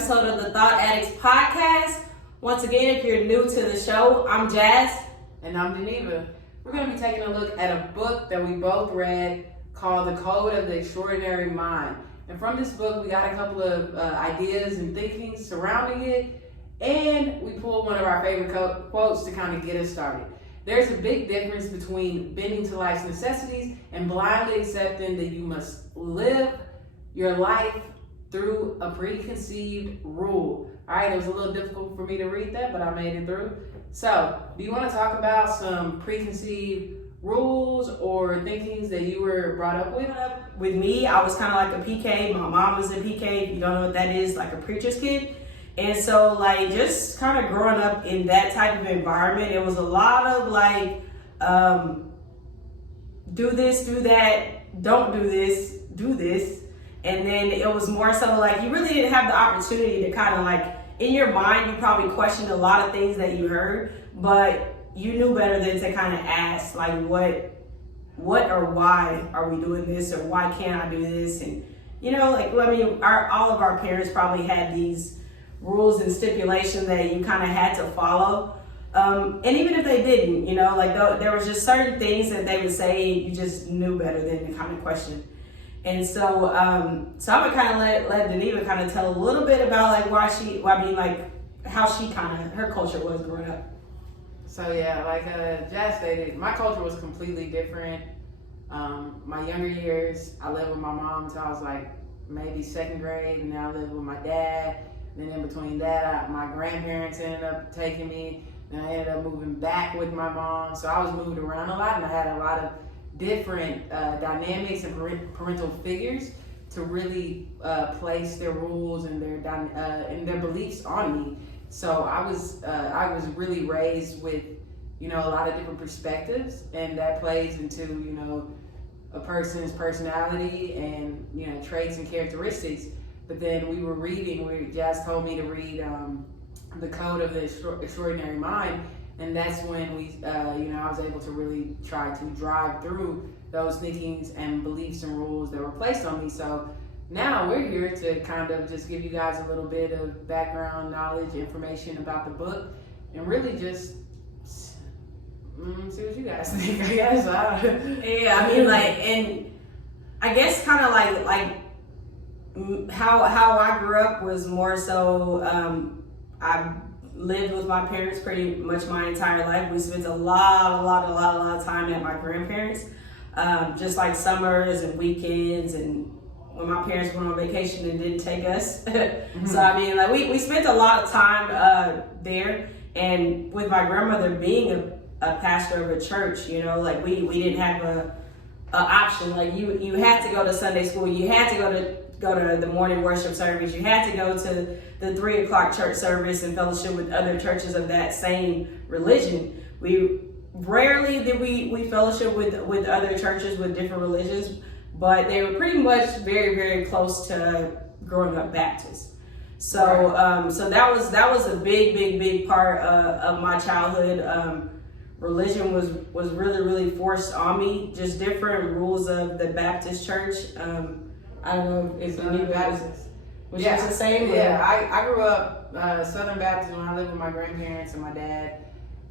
episode of the Thought Addicts podcast. Once again, if you're new to the show, I'm Jazz. And I'm Geneva. We're going to be taking a look at a book that we both read called The Code of the Extraordinary Mind. And from this book, we got a couple of ideas and thinkings surrounding it. And we pulled one of our favorite quotes to kind of get us started. There's a big difference between bending to life's necessities and blindly accepting that you must live your life through a preconceived rule. All right, it was a little difficult for me to read that, but I made it through. So, do you want to talk about some preconceived rules or thinkings that you were brought up with? With me, I was kind of like a PK. My mom was a PK. If you don't know what that is, like a preacher's kid. And so, like, just kind of growing up in that type of environment, it was a lot of like, do this, do that, don't do this, do this. And then it was more so like, you really didn't have the opportunity to kind of like, in your mind, you probably questioned a lot of things that you heard, but you knew better than to kind of ask, like, what or why are we doing this, or why can't I do this? And, you know, like, I mean, all of our parents probably had these rules and stipulations that you kind of had to follow. And even if they didn't, you know, like there was just certain things that they would say, you just knew better than to kind of question. And so, I'm gonna kind of let Geneva kind of tell a little bit about like how she kind of, her culture was growing up. So yeah, like Jazz stated, my culture was completely different. My younger years, I lived with my mom until I was like maybe second grade, and then I lived with my dad. Then in between that, my grandparents ended up taking me, and I ended up moving back with my mom. So I was moved around a lot, and I had a lot of different dynamics and parental figures to really place their rules and their beliefs on me. So I was really raised with, you know, a lot of different perspectives, and that plays into, you know, a person's personality and, you know, traits and characteristics. But then we were reading, Jazz told me to read The Code of the Extraordinary Mind. And that's when I was able to really try to drive through those thinkings and beliefs and rules that were placed on me. So now we're here to kind of just give you guys a little bit of background knowledge, information about the book, and really just see what you guys think, I guess. Yeah, I mean, like, and I guess kind of like how I grew up was more so, I lived with my parents pretty much my entire life. We spent a lot of time at my grandparents, just like summers and weekends, and when my parents went on vacation and didn't take us. Mm-hmm. So I mean, like we spent a lot of time there, and with my grandmother being a pastor of a church, you know, like we didn't have a option. Like you had to go to Sunday school, you had to go to the morning worship service, you had to go to the 3 o'clock church service and fellowship with other churches of that same religion. We rarely did we fellowship with other churches with different religions, but they were pretty much very, very close to growing up Baptist. So right. So that was a big part of my childhood. Religion was really, really forced on me, just different rules of the Baptist church. I don't know if you Baptist. Was yours the same? Yeah, I grew up Southern Baptist when I lived with my grandparents, and my dad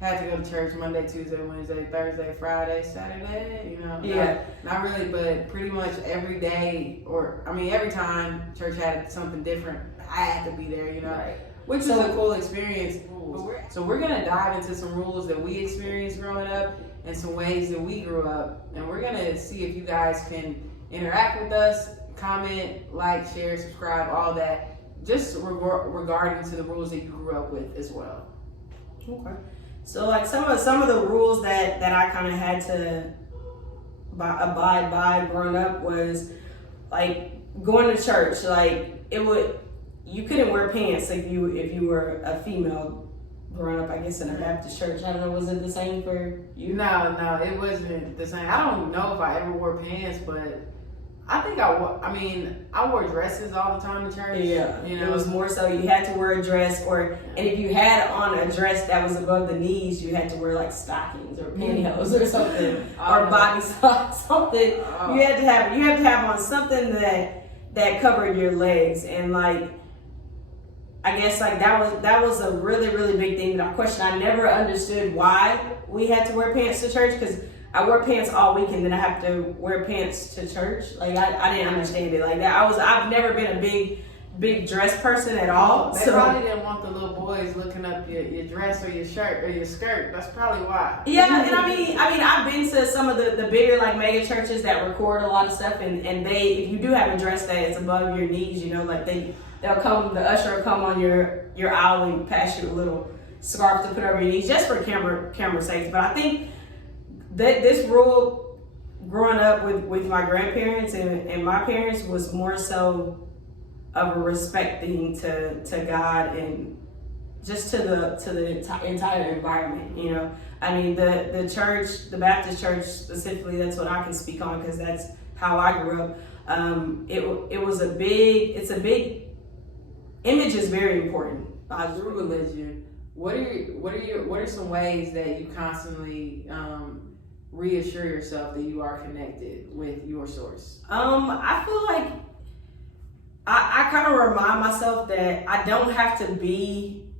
had to go to church Monday, Tuesday, Wednesday, Thursday, Friday, Saturday, you know. Yeah. Not really, but pretty much every day, every time church had something different, I had to be there, you know. Right. Which is a cool experience. So we're going to dive into some rules that we experienced growing up and some ways that we grew up. And we're going to see if you guys can interact with us, comment, like, share, subscribe, all that, just regarding to the rules that you grew up with as well. Okay. So like some of the rules that I kind of had to abide by growing up was like going to church. Like you couldn't wear pants if you were a female growing up, I guess, in a Baptist church. I don't know, was it the same for you? No, it wasn't the same. I don't know if I ever wore pants, but I think I wore dresses all the time to church. Yeah, you know, it was more so you had to wear a dress, and if you had on a dress that was above the knees, you had to wear like stockings or pantyhose or something, or body socks, something. You had to have on something that covered your legs, and like I guess like that was a really, really big thing that I questioned. I never understood why we had to wear pants to church, because I wear pants all week and then I have to wear pants to church. Like I didn't understand it like that. I've never been a big dress person at all. They probably didn't want the little boys looking up your dress or your shirt or your skirt. That's probably why. Yeah, and I mean I've been to some of the bigger like mega churches that record a lot of stuff, and they, if you do have a dress that is above your knees, like they'll come, the usher will come on your aisle and pass you a little scarf to put over your knees just for camera sakes. But I think that this rule growing up with my grandparents and my parents was more so of a respect thing to God and just to the entire environment. I mean the church, the Baptist church specifically, that's what I can speak on because that's how I grew up. It's a big image is very important. Through religion, what are some ways that you constantly reassure yourself that you are connected with your source? I feel like I kind of remind myself that I don't have to be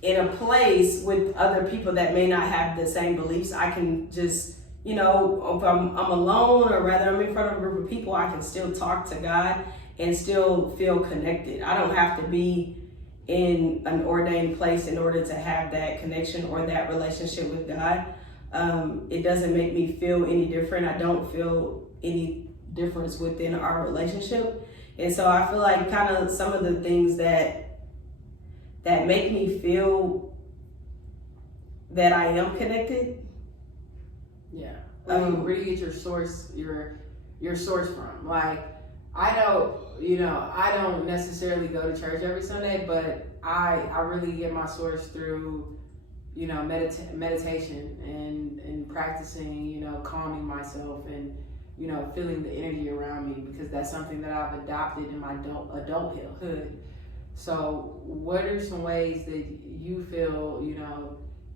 in a place with other people that may not have the same beliefs. I can just, if I'm alone or rather I'm in front of a group of people, I can still talk to God and still feel connected. I don't have to be in an ordained place in order to have that connection or that relationship with God. It doesn't make me feel any different. I don't feel any difference within our relationship. And so I feel like kind of some of the things that make me feel that I am connected. Yeah. Where do you get your source from? Like, I don't necessarily go to church every Sunday, but I really get my source through, meditation and practicing, calming myself and, feeling the energy around me, because that's something that I've adopted in my adulthood. So what are some ways that you feel,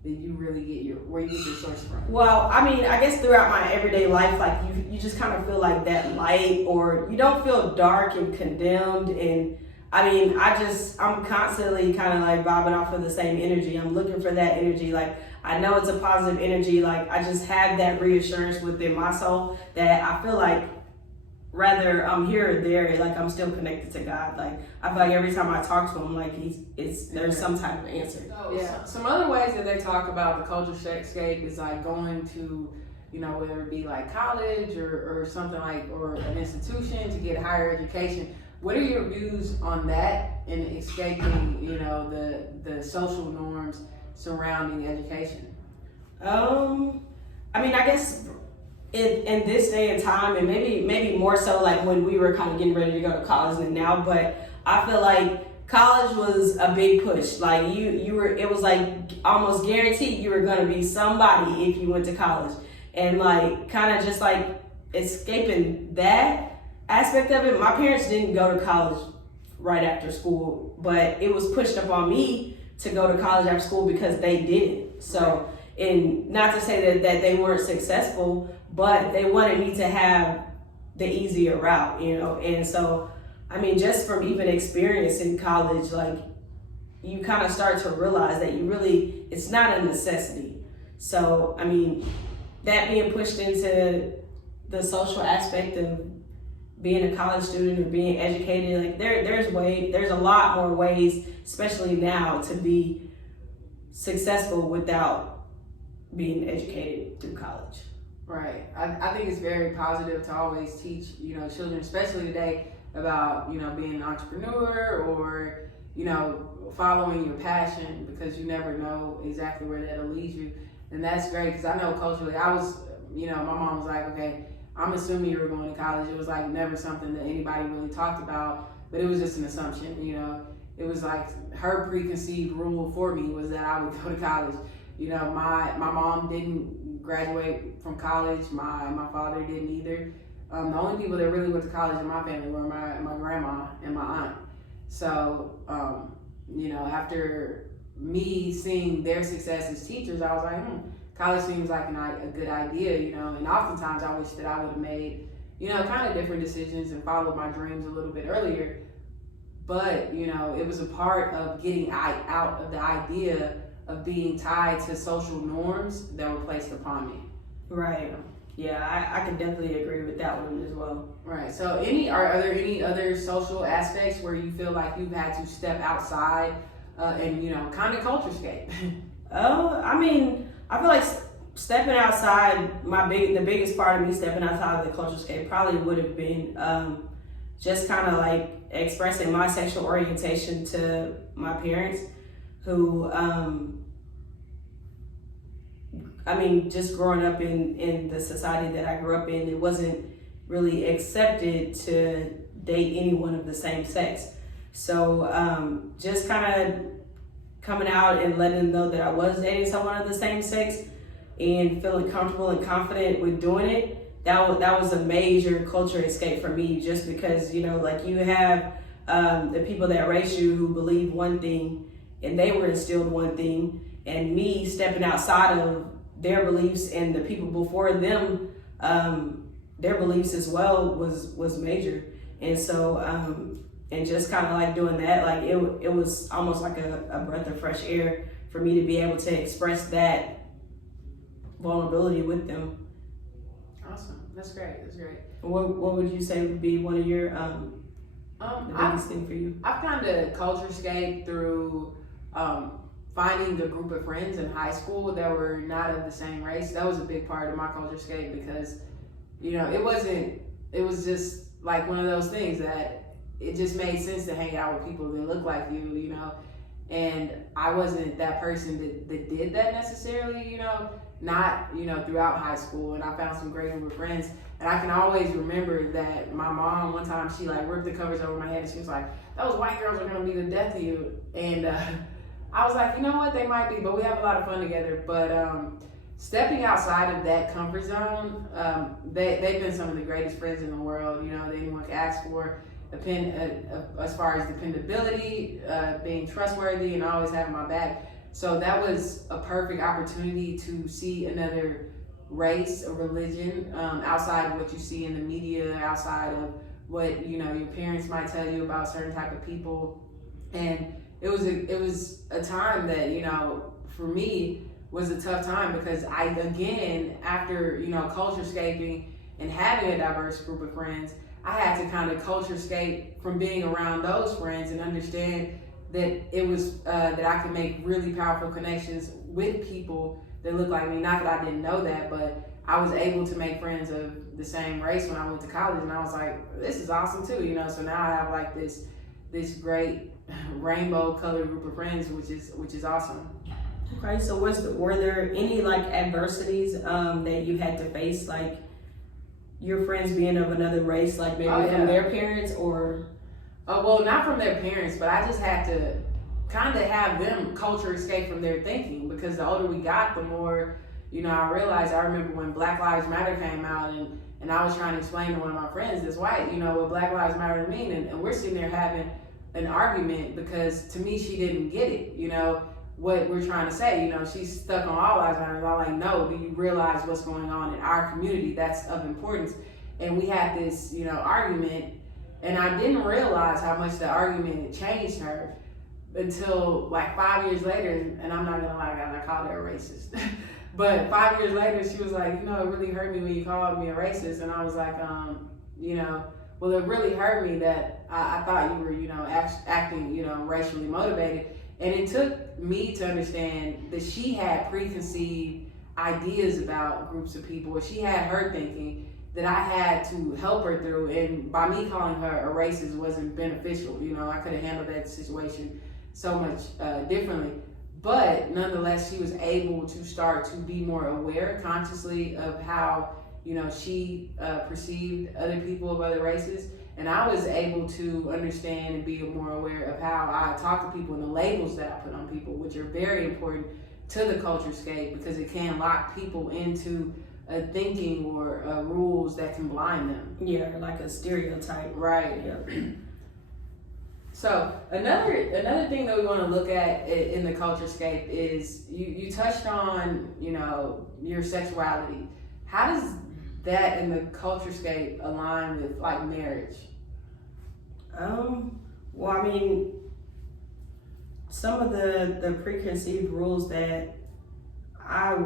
that you really where you get your source from? Well, I mean, I guess throughout my everyday life, like you just kind of feel like that light, or you don't feel dark and condemned. And I mean, I'm constantly kind of like vibing off of the same energy. I'm looking for that energy. Like, I know it's a positive energy. Like, I just have that reassurance within my soul that I feel like whether I'm here or there, like I'm still connected to God. Like, I feel like every time I talk to him, like there's some type of answer. Yeah. Some other ways that they talk about the culture scape is like going to, whether it be like college or something like, or an institution to get higher education. What are your views on that and escaping, the social norms surrounding education? I mean, I guess in this day and time, and maybe more so like when we were kind of getting ready to go to college than now, but I feel like college was a big push. Like it was like almost guaranteed you were gonna be somebody if you went to college, and like kind of just like escaping that aspect of it. My parents didn't go to college right after school, but it was pushed upon me to go to college after school because they didn't. So, and not to say that they weren't successful, but they wanted me to have the easier route, And so, I mean, just from even experience in college, like you kind of start to realize that it's not a necessity. So, I mean, that being pushed into the social aspect of being a college student or being educated, like there's a lot more ways, especially now, to be successful without being educated through college. Right. I think it's very positive to always teach, children, especially today, about, being an entrepreneur or, following your passion, because you never know exactly where that'll lead you. And that's great, because I know culturally, my mom was like, okay, I'm assuming you were going to college. It was like never something that anybody really talked about, but it was just an assumption, It was like her preconceived rule for me was that I would go to college. My mom didn't graduate from college. My father didn't either. The only people that really went to college in my family were my grandma and my aunt. So, after me seeing their success as teachers, I was like, college seems like a good idea, and oftentimes I wish that I would have made, kind of different decisions and followed my dreams a little bit earlier. but you know, it was a part of getting out of the idea of being tied to social norms that were placed upon me. Right. Yeah, I can definitely agree with that one as well. Right. So, are there any other social aspects where you feel like you've had to step outside and you know, kind of culturescape? I mean, I feel like stepping outside, the biggest part of me stepping outside of the culturescape probably would have been just kind of like expressing my sexual orientation to my parents, who I mean, just growing up in the society that I grew up in, it wasn't really accepted to date anyone of the same sex. So just kind of coming out and letting them know that I was dating someone of the same sex and feeling comfortable and confident with doing it, that was a major culture escape for me, just because, you know, like you have the people that raised you who believe one thing and they were instilled one thing, and me stepping outside of their beliefs and the people before them, their beliefs as well was major. And so and just kind of like doing that, like it was almost like a breath of fresh air for me to be able to express that vulnerability with them. Awesome. That's great. What would you say would be one of your the biggest thing for you? I've kind of culturescaped through finding a group of friends in high school that were not of the same race. That was a big part of my culturescape, because, you know, it was just like one of those things that it just made sense to hang out with people that look like you know, and I wasn't that person that did that necessarily, you know, not, you know, throughout high school. And I found some great group of friends, and I can always remember that my mom, one time, she like ripped the covers over my head and she was like, those white girls are gonna be the death of you. And I was like, you know what, they might be, but we have a lot of fun together. But stepping outside of that comfort zone, they've been some of the greatest friends in the world, you know, that anyone could ask for. As far as dependability, being trustworthy, and always having my back. So that was a perfect opportunity to see another race, a religion, outside of what you see in the media, outside of what, you know, your parents might tell you about certain type of people. And it was a time that, you know, for me was a tough time, because I, again, after, you know, culturescaping and having a diverse group of friends, I had to kind of culturescape from being around those friends and understand that it was that I could make really powerful connections with people that look like me. Not that I didn't know that, but I was able to make friends of the same race when I went to college, and I was like, this is awesome too, you know. So now I have like this great rainbow colored group of friends, which is awesome. Okay, so were there any like adversities that you had to face, like your friends being of another race, like maybe from their parents, or? Well, not from their parents, but I just had to kind of have them culture escape from their thinking, because the older we got, the more, you know, I realized. I remember when Black Lives Matter came out, and I was trying to explain to one of my friends that's white, you know, what Black Lives Matter mean, and we're sitting there having an argument, because to me, she didn't get it, you know, what we're trying to say. You know, she's stuck on all lives matter, and I'm like, no, do you realize what's going on in our community? That's of importance. And we had this, you know, argument, and I didn't realize how much the argument had changed her until like 5 years later. And I'm not gonna lie, guys, I called her a racist. But 5 years later, she was like, you know, it really hurt me when you called me a racist. And I was like, you know, well, it really hurt me that I thought you were, you know, acting, you know, racially motivated. And it took me to understand that she had preconceived ideas about groups of people, or she had her thinking that I had to help her through. And by me calling her a racist wasn't beneficial. You know, I could have handled that situation so much differently. But nonetheless, she was able to start to be more aware consciously of how, you know, she perceived other people of other races. And I was able to understand and be more aware of how I talk to people and the labels that I put on people, which are very important to the culturescape, because it can lock people into a thinking or rules that can blind them. Yeah, like a stereotype. Right. Yeah. So another thing that we want to look at in the culturescape is you touched on, you know, your sexuality. How does that in the culturescape align with like marriage? Well, I mean, some of the preconceived rules that I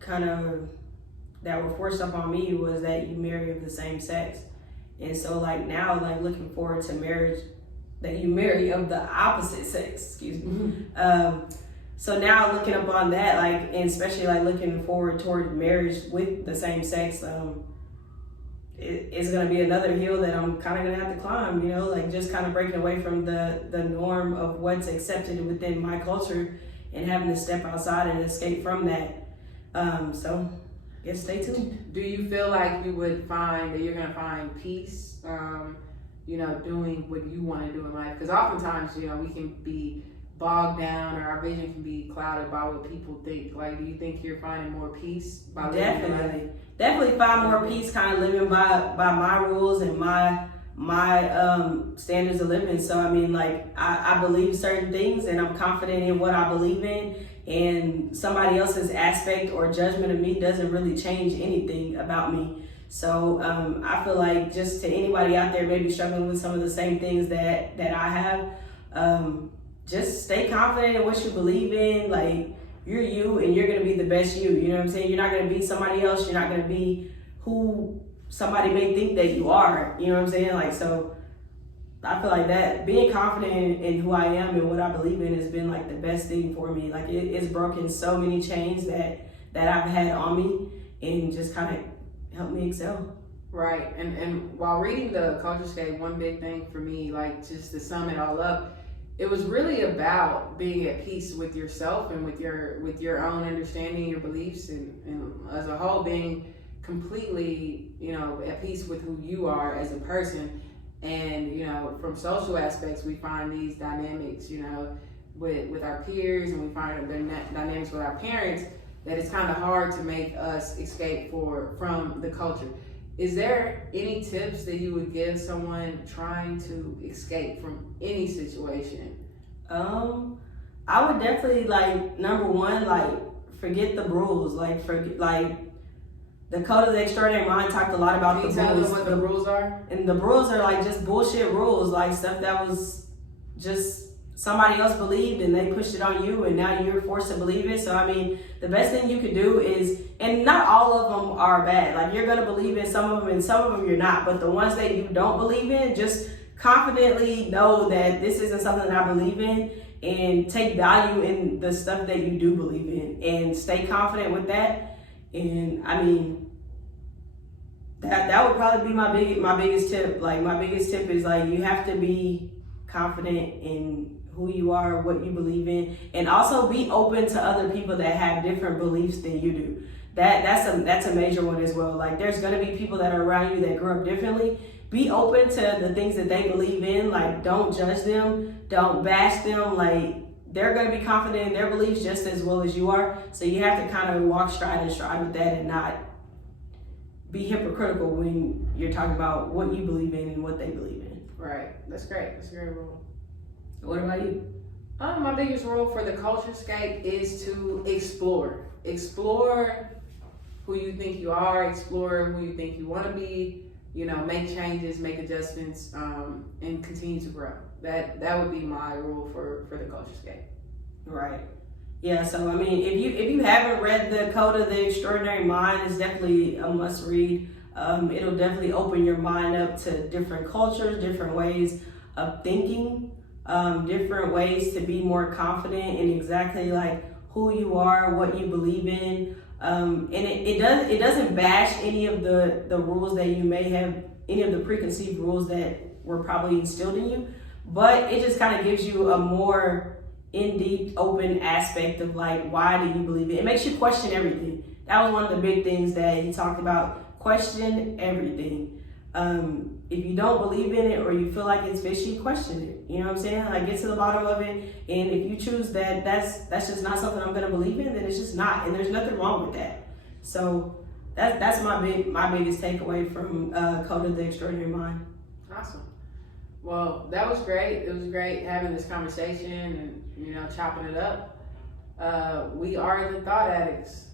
kind of that were forced upon me was that you marry of the same sex. And so like now, like looking forward to marriage, that you marry of the opposite sex, excuse me. So now looking upon that, like, and especially like looking forward toward marriage with the same sex, it's gonna be another hill that I'm kind of gonna have to climb, you know, like just kind of breaking away from the norm of what's accepted within my culture and having to step outside and escape from that. So I guess stay tuned. Do you feel like you would find that you're gonna find peace, doing what you want to do in life? Because oftentimes, we can be bogged down, or our vision can be clouded by what people think. Like, do you think you're finding more peace by living your life? Definitely find more peace kind of living by my rules and my standards of living. So I mean, like, I believe certain things and I'm confident in what I believe in, and somebody else's aspect or judgment of me doesn't really change anything about me. So I feel like just to anybody out there maybe struggling with some of the same things that I have, just stay confident in what you believe in. Like, you're you and you're gonna be the best you. You know what I'm saying? You're not gonna be somebody else. You're not gonna be who somebody may think that you are. You know what I'm saying? Like, so I feel like that being confident in who I am and what I believe in has been like the best thing for me. Like, it's broken so many chains that I've had on me and just kind of helped me excel. Right. And while reading the Culturescape, one big thing for me, like, just to sum it all up, it was really about being at peace with yourself and with your own understanding, your beliefs, and as a whole being completely, at peace with who you are as a person. And, from social aspects, we find these dynamics, with our peers, and we find the dynamics with our parents, that it's kind of hard to make us escape from the culture. Is there any tips that you would give someone trying to escape from any situation? I would definitely, like, number one, like, forget the rules. Like, the Code of the Extraordinary Mind talked a lot about the rules. Can you tell them what the rules are? And the rules are like just bullshit rules, like stuff that was just somebody else believed and they pushed it on you and now you're forced to believe it. So I mean, the best thing you could do is, and not all of them are bad, like you're gonna believe in some of them and some of them you're not, but the ones that you don't believe in, just confidently know that this isn't something that I believe in, and take value in the stuff that you do believe in and stay confident with that. And I mean, that would probably be my biggest tip. Like, my biggest tip is, like, you have to be confident in who you are, what you believe in, and also be open to other people that have different beliefs than you do. That's a major one as well. Like, there's gonna be people that are around you that grew up differently. Be open to the things that they believe in. Like, don't judge them, don't bash them. Like, they're gonna be confident in their beliefs just as well as you are. So you have to kind of walk stride and stride with that and not be hypocritical when you're talking about what you believe in and what they believe in. Right. That's great. That's a great rule. What about you? My biggest rule for the Culturescape is to explore. Explore who you think you are, explore who you think you want to be, make changes, make adjustments, and continue to grow. That would be my rule for the Culturescape. Right. Yeah, so I mean, if you haven't read the Code of the Extraordinary Mind, it's definitely a must read. It'll definitely open your mind up to different cultures, different ways of thinking, different ways to be more confident in exactly like who you are, what you believe in. And it doesn't bash any of the rules that you may have, any of the preconceived rules that were probably instilled in you, but it just kind of gives you a more in-deep, open aspect of like, why do you believe it? It makes you question everything. That was one of the big things that he talked about. Question everything. If you don't believe in it or you feel like it's fishy, question it. You know what I'm saying? Like, get to the bottom of it. And if you choose that that's just not something I'm gonna believe in, then it's just not. And there's nothing wrong with that. So that's my biggest takeaway from Code of the Extraordinary Mind. Awesome. Well, that was great. It was great having this conversation and chopping it up. We are the Thought Addicts.